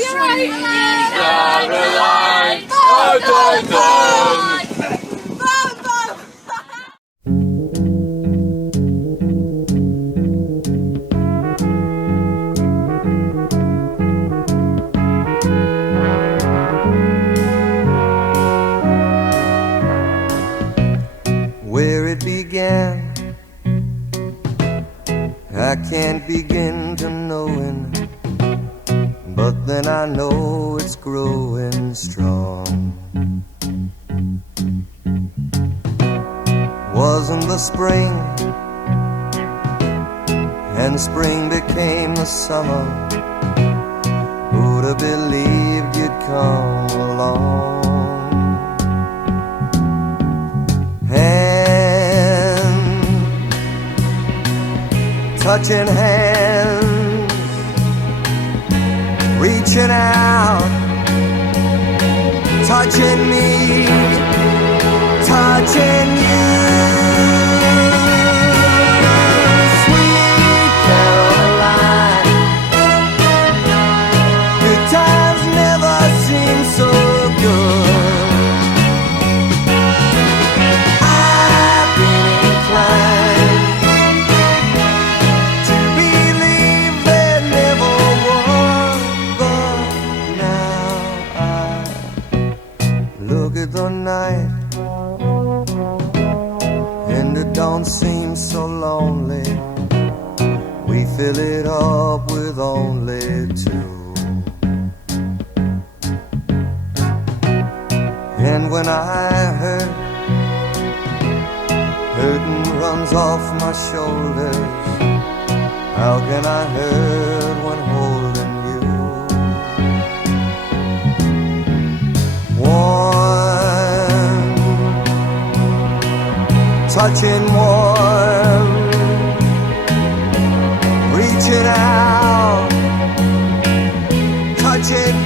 you're right. Caroline, dun, dun, dun. Where it began, I can't begin to knowing, but then I know it's growing strong. Wasn't the spring, and spring became the summer. Who'd have believed you'd come along? Touching hands, reaching out, touching me, touching you. Sweet Caroline, good times never seem so good. I've been inclined the night, and it don't seem so lonely. We fill it up with only two. And when I hurt, hurting runs off my shoulders. How can I hurt when holding you? Touching warm, reaching out, touching